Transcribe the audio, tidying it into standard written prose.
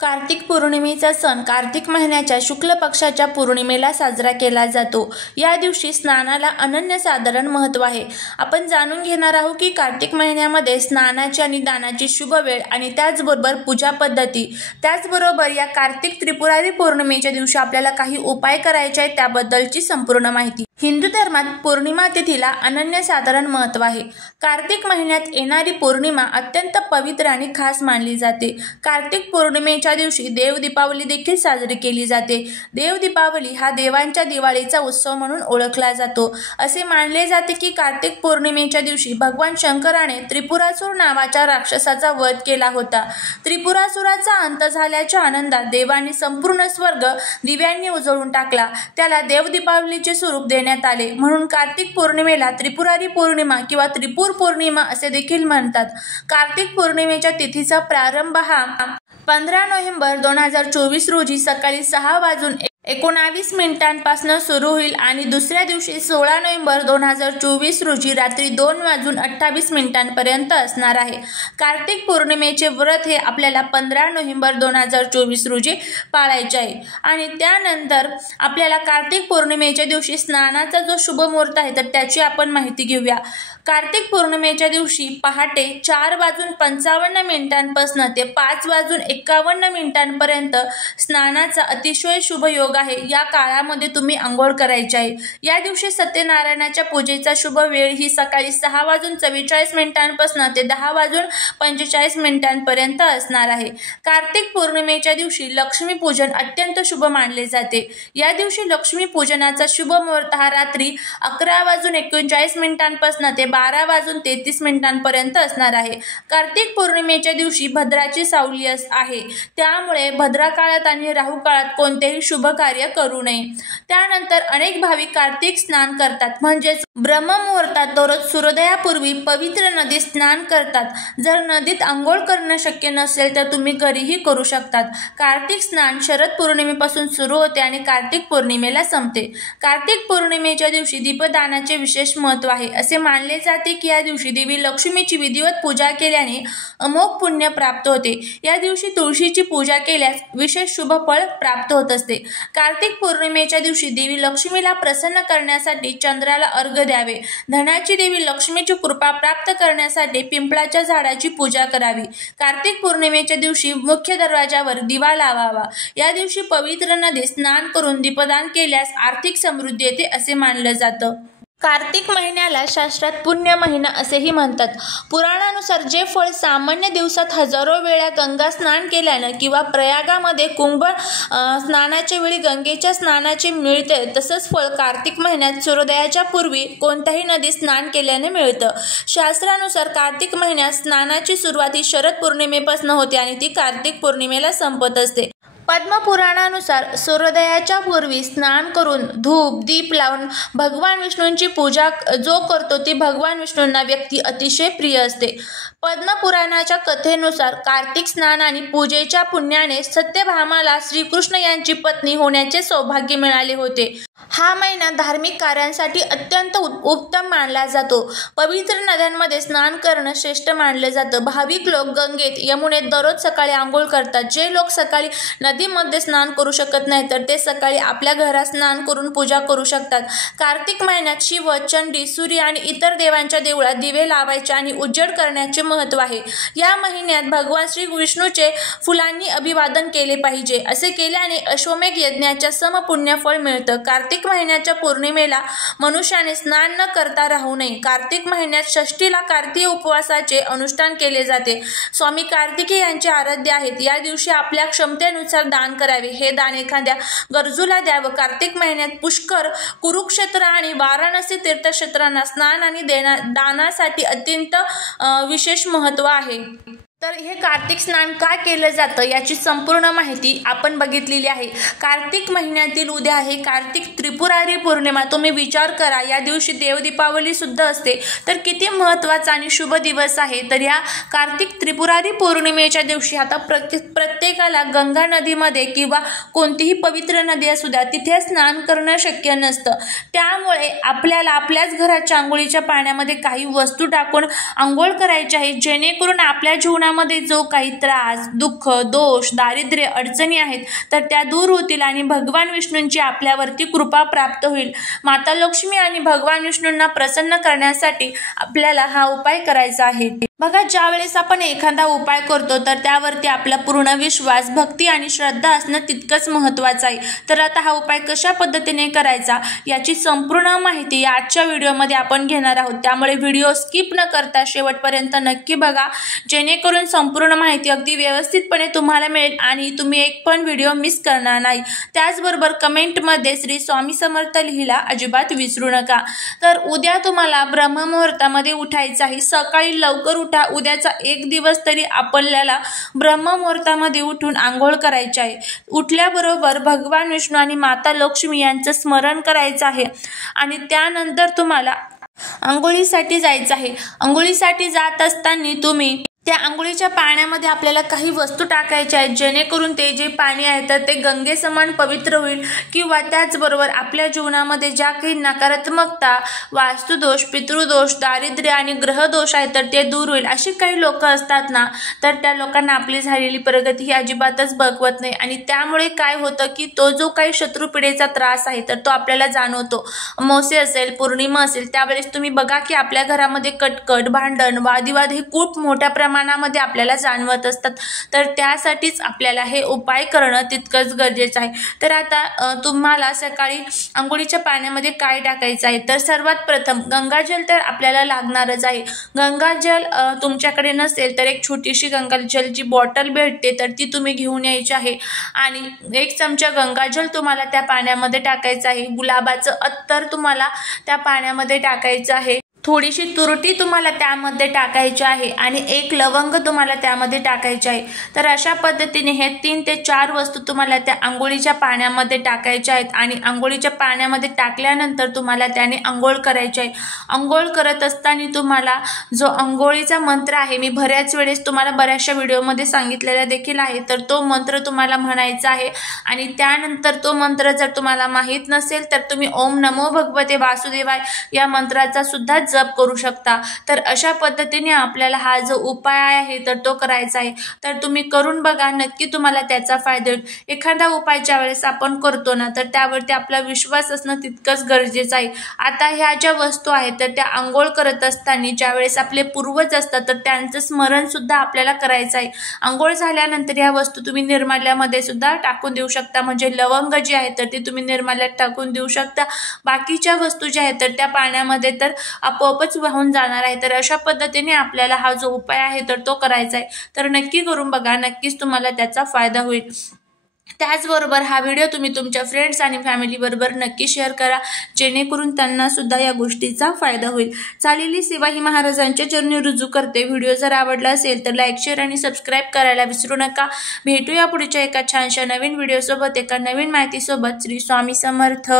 कार्तिक पौर्णिमेचा सण कार्तिक महिन्याच्या शुक्ल पक्षाच्या पौर्णिमेला साजरा केला जातो। या दिवशी स्नानाला अनन्यसाधारण महत्त्व आहे। आपण जाणून घेणार आहोत की कार्तिक महिन्यामध्ये स्नानाची आणि दानाची शुभ वेळ आणि त्याचबरोबर पूजा पद्धती, त्याचबरोबर या कार्तिक त्रिपुरारी पौर्णिमेच्या दिवशी आपल्याला काही उपाय करायचे आहेत त्याबद्दलची संपूर्ण माहिती। हिंदू धर्मात पौर्णिमा तिथीला अनन्यसाधारण महत्त्व आहे। कार्तिक महिन्यात येणारी पौर्णिमा अत्यंत पवित्र आणि खास मानली जाते। कार्तिक पौर्णिमेच्या दिवशी देव दीपावली देखील साजरी केली जाते। देव दीपावली हा देवांच्या दिवाळीचा उत्सव म्हणून ओळखला जातो। असे मानले जाते की कार्तिक पौर्णिमेच्या दिवशी भगवान शंकराने त्रिपुरासूर नावाच्या राक्षसाचा वध केला होता। त्रिपुरासुराचा अंत झाल्याच्या आनंदात देवांनी संपूर्ण स्वर्ग दिव्यांनी उजळून टाकला। त्याला देव दीपावलीचे स्वरूप देण्यात आले, म्हणून कार्तिक पौर्णिमेला त्रिपुरारी पौर्णिमा किंवा त्रिपुर पौर्णिमा असे देखील म्हणतात। कार्तिक पौर्णिमेच्या तिथीचा प्रारंभ हा 15 नोव्हेंबर 2024 रोजी सकाळी 6:19 सुरू होईल आणि दुसऱ्या दिवशी 16 नोव्हेंबर 2024 रोजी रात्री 2:28 पर्यंत असणार आहे। कार्तिक पौर्णिमेचे व्रत हे आपल्याला 15 नोव्हेंबर 2024 रोजी पाळायचे आहे आणि त्यानंतर आपल्याला कार्तिक पौर्णिमेच्या दिवशी स्नानाचा जो शुभ मुहूर्त आहे तर त्याची आपण माहिती घेऊया। कार्तिक पौर्णिमेच्या दिवशी पहाटे 4:55 पासून ते 5:51 पर्यंत स्नानाचा अतिशय शुभ योग आहे। या काळामध्ये तुम्ही अंघोळ करायची आहे। या दिवशी सत्यनारायणाच्या पूजेचा शुभ वेळ ही सकाळी 6:44 पासून ते 10:45 पर्यंत असणार आहे। कार्तिक पौर्णिमेच्या दिवशी लक्ष्मी पूजन अत्यंत शुभ मानले जाते। या दिवशी लक्ष्मी पूजनाचा शुभ मुहूर्त हा रात्री 11:39 पासून ते 12:33 पर्यंत असणार आहे। कार्तिक पौर्णिमेच्या दिवशी भद्राची सावली आहे, त्यामुळे भद्रा काळात आणि राहू काळात कोणतेही शुभ कार्य करू नये। त्यानंतर अनेक भाविक कार्तिक स्नान करतात, म्हणजेच ब्रह्ममुहूर्तात दररोज सूर्योदयापूर्वी पवित्र नदीत स्नान करतात। जर नदीत आंघोळ करणं शक्य नसेल तर तुम्ही घरीही करू शकतात। कार्तिक स्नान शरद पौर्णिमेपासून सुरू होते आणि कार्तिक पौर्णिमेला संपते। कार्तिक पौर्णिमेच्या दिवशी दीपदानाचे विशेष महत्त्व आहे। असे मानले जाते की या दिवशी देवी लक्ष्मीची विधिवत पूजा केल्याने अमोघ पुण्य प्राप्त होते। या दिवशी तुळशीची पूजा केल्यास विशेष शुभ फळ प्राप्त होत असते। कार्तिक पौर्णिमेच्या दिवशी देवी लक्ष्मीला प्रसन्न करण्यासाठी चंद्राला अर्घ्य द्यावे। धनाची देवी लक्ष्मीची कृपा प्राप्त करण्यासाठी पिंपळाच्या झाडाची पूजा करावी। कार्तिक पौर्णिमेच्या दिवशी मुख्य दरवाजावर दिवा लावावा। या दिवशी पवित्र नदीत स्नान करून दीपदान केल्यास आर्थिक समृद्धी येते असे मानलं जातं। कार्तिक महिन्याला शास्त्रात पुण्य महिना असेही म्हणतात। पुराणानुसार जे फळ सामान्य दिवसात हजारो वेळा गंगा स्नान केल्यानं किंवा प्रयागामध्ये कुंभ स्नानाच्या वेळी गंगेच्या स्नानाचे मिळते, तसंच फळ कार्तिक महिन्यात सूर्योदयाच्या पूर्वी कोणत्याही नदीत स्नान केल्याने मिळतं। शास्त्रानुसार कार्तिक महिन्यात स्नानाची सुरुवात ही शरद पौर्णिमेपासून होते आणि ती कार्तिक पौर्णिमेला संपत असते। पद्मपुराणानुसार सूर्योदयाच्या पूर्वी स्नान करून धूप दीप लावून भगवान विष्णूंची पूजा जो करतो ती भगवान विष्णूंना व्यक्ती अतिशय प्रिय असते। पद्मपुराणाच्या कथेनुसार कार्तिक स्नान आणि पूजेच्या पुण्याने सत्यभामाला श्रीकृष्ण यांची पत्नी होण्याचे सौभाग्य मिळाले होते। हा महिना धार्मिक कार्यांसाठी अत्यंत उत्तम मानला जातो। पवित्र नद्यांमध्ये स्नान करणं श्रेष्ठ मानलं जातं। भाविक लोक गंगेत यमुनेत दररोज सकाळी आंघोळ करतात। जे लोक सकाळी नदीमध्ये स्नान करू शकत नाही तर ते सकाळी आपल्या घरात स्नान करून पूजा करू शकतात। कार्तिक महिन्यात शिव, चंडी, सूर्य आणि इतर देवांच्या देवळात दिवे लावायचे आणि उजेड करण्याचे महत्त्व आहे। या महिन्यात भगवान श्री विष्णूचे फुलांनी अभिवादन केले पाहिजे। असे केल्याने अश्वमेघ यज्ञाच्या समपुण्य फळ मिळतं। कार्तिक महिन्याच्या पौर्णिमेला मनुष्याने स्नान न करता राहू नये। कार्तिक महिन्यात षष्ठीला कार्तिक उपवासाचे अनुष्ठान केले जाते। स्वामी कार्तिकी यांचे आराध्य आहेत। या दिवशी आपल्या क्षमतेनुसार दान करावे। हे दान एखाद्या गरजूला द्यावं। कार्तिक महिन्यात पुष्कर, कुरुक्षेत्र आणि वाराणसी तीर्थक्षेत्रांना स्नान आणि दानासाठी अत्यंत विशेष महत्त्व आहे। तर हे कार्तिक स्नान का केलं जातं याची संपूर्ण माहिती आपण बघितलेली आहे। कार्तिक महिन्यातील उद्या आहे कार्तिक त्रिपुरारी पौर्णिमा। तुम्ही विचार करा, या दिवशी देव दीपावली सुद्धा असते, तर किती महत्त्वाचा आणि शुभ दिवस आहे। तर या कार्तिक त्रिपुरारी पौर्णिमेच्या दिवशी आता प्रत्येकाला गंगा नदीमध्ये किंवा कोणतीही पवित्र नदी असू द्या तिथे स्नान करणं शक्य नसतं। त्यामुळे आपल्याला आपल्याच घराच्या आंघोळीच्या पाण्यामध्ये काही वस्तू टाकून आंघोळ करायची आहे, जेणेकरून आपल्या जीवनात जीवनामध्ये जो काही त्रास, दुःख, दोष, दारिद्र्य, अडचणी आहेत तर त्या दूर होतील आणि भगवान विष्णूंची आपल्यावरती कृपा प्राप्त होईल. माता लक्ष्मी आणि भगवान विष्णूंना प्रसन्न करण्यासाठी आपल्याला हा उपाय करायचा आहे. बघा, ज्या वेळेस आपण एखादा उपाय करतो तर त्यावरती आपला पूर्ण विश्वास, भक्ती आणि श्रद्धा असणं तितकंच महत्त्वाचं आहे. तर आता हा उपाय कशा पद्धतीने करायचा याची संपूर्ण माहिती आजच्या व्हिडिओमध्ये आपण घेणार आहोत. त्यामुळे व्हिडिओ स्किप न करता शेवटपर्यंत नक्की बघा, जेणेकरून संपूर्ण माहिती अगदी व्यवस्थितपणे तुम्हाला मिळेल आणि तुम्ही एक पण व्हिडिओ मिस करणार नाही. त्याचबरोबर कमेंटमध्ये श्री स्वामी समर्थ लिहिला अजिबात विसरू नका. तर उद्या तुम्हाला ब्रह्ममुहूर्तामध्ये उठायचं आहे. सकाळी लवकर उठा. उद्याचा एक दिवस तरी आपल्याला ब्रह्ममुहूर्तामध्ये उठून आंघोळ करायची आहे. उठल्याबरोबर भगवान विष्णू आणि माता लक्ष्मी यांचं स्मरण करायचं आहे आणि त्यानंतर तुम्हाला आंघोळीसाठी जायचं आहे. आंघोळीसाठी जात असताना तुम्ही त्या आंघोळीच्या पाण्यामध्ये आपल्याला काही वस्तू टाकायच्या आहेत, जेणेकरून ते जे पाणी आहे तर ते गंगेसमान पवित्र होईल. किंवा त्याचबरोबर आपल्या जीवनामध्ये ज्या काही नकारात्मकता, वास्तुदोष, पितृदोष, दारिद्र्य आणि ग्रहदोष आहे तर ते दूर होईल. अशी काही लोक असतात ना, तर त्या लोकांना आपली झालेली प्रगती ही अजिबातच बघवत नाही आणि त्यामुळे काय होतं की तो जो काही शत्रुपीडेचा त्रास आहे तर तो आपल्याला जाणवतो. अमावास्या असेल, पौर्णिमा असेल, त्यावेळेस तुम्ही बघा की आपल्या घरामध्ये कटकट, भांडण, वादिवाद हे खूप मोठ्या प्रमाणामध्ये आपल्याला जाणवत असतात. तर त्यासाठीच आपल्याला हे उपाय करणं तितकंच गरजेचं आहे. तर आता तुम्हाला सकाळी आंघोळीच्या पाण्यामध्ये काय टाकायचं आहे, तर सर्वात प्रथम गंगाजल तर आपल्याला लागणारच आहे. गंगाजल तुमच्याकडे नसेल तर एक छोटीशी गंगाजलची बॉटल भेटते तर ती तुम्ही घेऊन यायची आहे आणि 1 चमचा गंगाजल तुम्हाला त्या पाण्यामध्ये टाकायचं आहे. गुलाबाचं अत्तर तुम्हाला त्या पाण्यामध्ये टाकायचं आहे. थोडीशी तुरटी तुम्हाला त्यामध्ये टाकायची आहे आणि 1 लवंग तुम्हाला त्यामध्ये टाकायचे आहे. तर अशा पद्धतीने हे 3 ते 4 वस्तू तुम्हाला त्या आंघोळीच्या पाण्यामध्ये टाकायच्या आहेत आणि आंघोळीच्या पाण्यामध्ये टाकल्यानंतर तुम्हाला त्याने आंघोळ करायची आहे. आंघोळ करत असताना तुम्हाला जो आंघोळीचा मंत्र आहे, मी बऱ्याच वेळेस तुम्हाला बऱ्याचशा व्हिडिओमध्ये सांगितलेला देखील आहे, तर तो मंत्र तुम्हाला म्हणायचा आहे आणि त्यानंतर तो मंत्र जर तुम्हाला माहीत नसेल तर तुम्ही ओम नमो भगवते वासुदेवाय या मंत्राचा सुद्धा जप करू शकता. तर अशा पद्धतीने आपल्याला हा जो उपाय आहे तर तो करायचा आहे. तर तुम्ही करून बघा, नक्की तुम्हाला त्याचा फायदा होईल. एखादा उपाय ज्या वेळेस आपण करतो ना तर त्यावरती आपला विश्वास असणं तितकंच गरजेचं आहे. आता ह्या ज्या वस्तू आहेत तर त्या आंघोळ करत असताना ज्या वेळेस आपले पूर्वज असतात तर त्यांचं स्मरण सुद्धा आपल्याला करायचं आहे. आंघोळ झाल्यानंतर ह्या वस्तू तुम्ही निर्माल्यामध्ये सुद्धा टाकून देऊ शकता. म्हणजे लवंग जी आहे तर ती तुम्ही निर्माल्यात टाकून देऊ शकता. बाकीच्या वस्तू ज्या आहेत तर त्या पाण्यामध्ये तर आपोआपच वाहून जाणार आहे. तर अशा पद्धतीने आपल्याला हा जो उपाय आहे तर तो करायचा आहे. तर नक्की करून बघा, नक्कीच तुम्हाला त्याचा फायदा होईल. त्याचबरोबर हा व्हिडिओ तुम्ही तुमच्या फ्रेंड्स आणि फॅमिली बरोबर नक्की शेअर करा, जेणेकरून त्यांना सुद्धा या गोष्टीचा फायदा होईल. चालेली सेवा ही महाराजांच्या चरणी रुजू करते. व्हिडिओ जर आवडला असेल तर लाईक, शेअर आणि सबस्क्राईब करायला विसरू नका. भेटूया पुढच्या एका छानशा नवीन व्हिडिओ सोबत, एका नवीन माहिती सोबत. श्री स्वामी समर्थ.